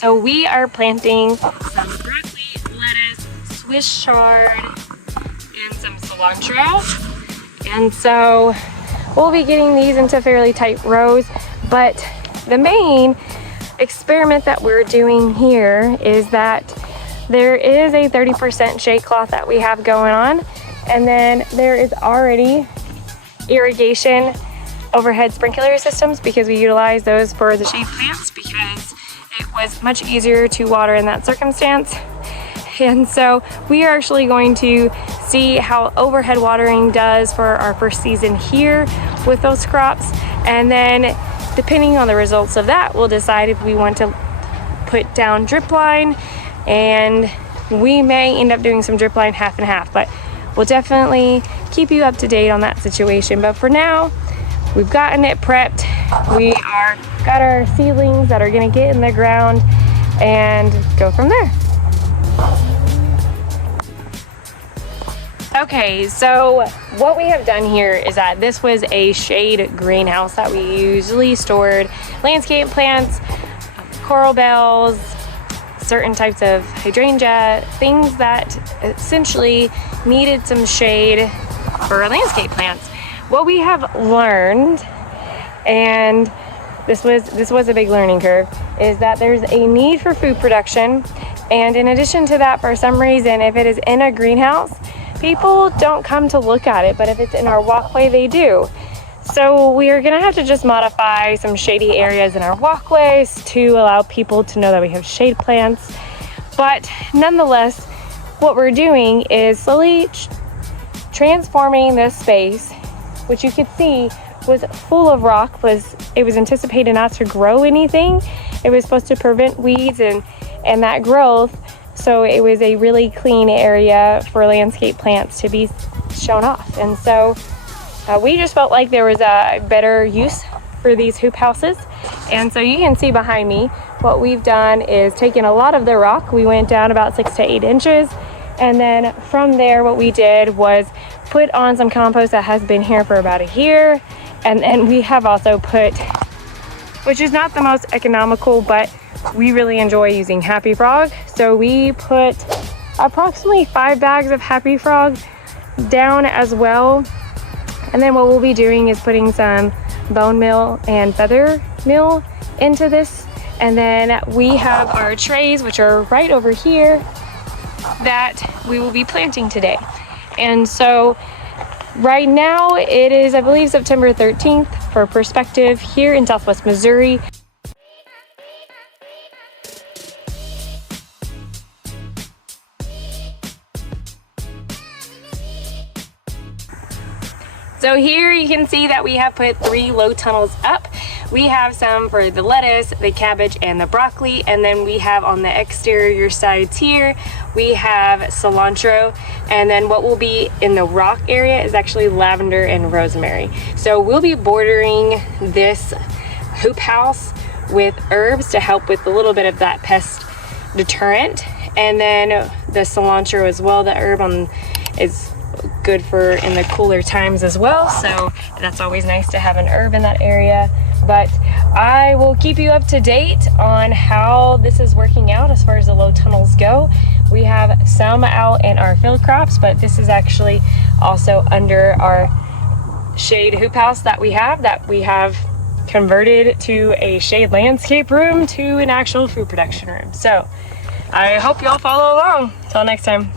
So we are planting some broccoli, lettuce, Swiss chard, and some cilantro. And so we'll be getting these into fairly tight rows, but the main experiment that we're doing here is that there is a 30% shade cloth that we have going on, and then there is already irrigation overhead sprinkler systems because we utilize those for the shade plants because it was much easier to water in that circumstance. And so we are actually going to see how overhead watering does for our first season here with those crops, and then depending on the results of that, we'll decide if we want to put down drip line, and we may end up doing some drip line half and half, but we'll definitely keep you up to date on that situation. But for now, we've gotten it prepped. We got our seedlings that are gonna get in the ground and go from there. Okay, so what we have done here is that this was a shade greenhouse that we usually stored landscape plants, coral bells, certain types of hydrangea, things that essentially needed some shade for landscape plants. What we have learned, and this was a big learning curve, is that there's a need for food production, and in addition to that, for some reason, if it is in a greenhouse, people don't come to look at it, but if it's in our walkway, they do. So we are gonna have to just modify some shady areas in our walkways to allow people to know that we have shade plants. But nonetheless, what we're doing is slowly transforming this space, which you could see was full of rock. It was anticipated not to grow anything. It was supposed to prevent weeds and that growth. So it was a really clean area for landscape plants to be shown off. And so we just felt like there was a better use for these hoop houses. And so you can see behind me, what we've done is taken a lot of the rock. We went down about 6 to 8 inches. And then from there, what we did was put on some compost that has been here for about a year. And then we have also put, which is not the most economical, but we really enjoy using Happy Frog. So we put approximately 5 bags of Happy Frog down as well. And then what we'll be doing is putting some bone meal and feather meal into this. And then we have our trays, which are right over here, that we will be planting today. And so right now it is, I believe, September 13th for perspective here in Southwest Missouri. So here you can see that we have put 3 low tunnels up. We have some for the lettuce, the cabbage, and the broccoli. And then we have on the exterior sides here, we have cilantro. And then what will be in the rock area is actually lavender and rosemary. So we'll be bordering this hoop house with herbs to help with a little bit of that pest deterrent. And then the cilantro as well, the herb is good for in the cooler times as well, so that's always nice to have an herb in that area. But I will keep you up to date on how this is working out as far as the low tunnels go. We have some out in our field crops, but this is actually also under our shade hoop house that we have converted to a shade landscape room to an actual food production room. So I hope y'all follow along. Till next time.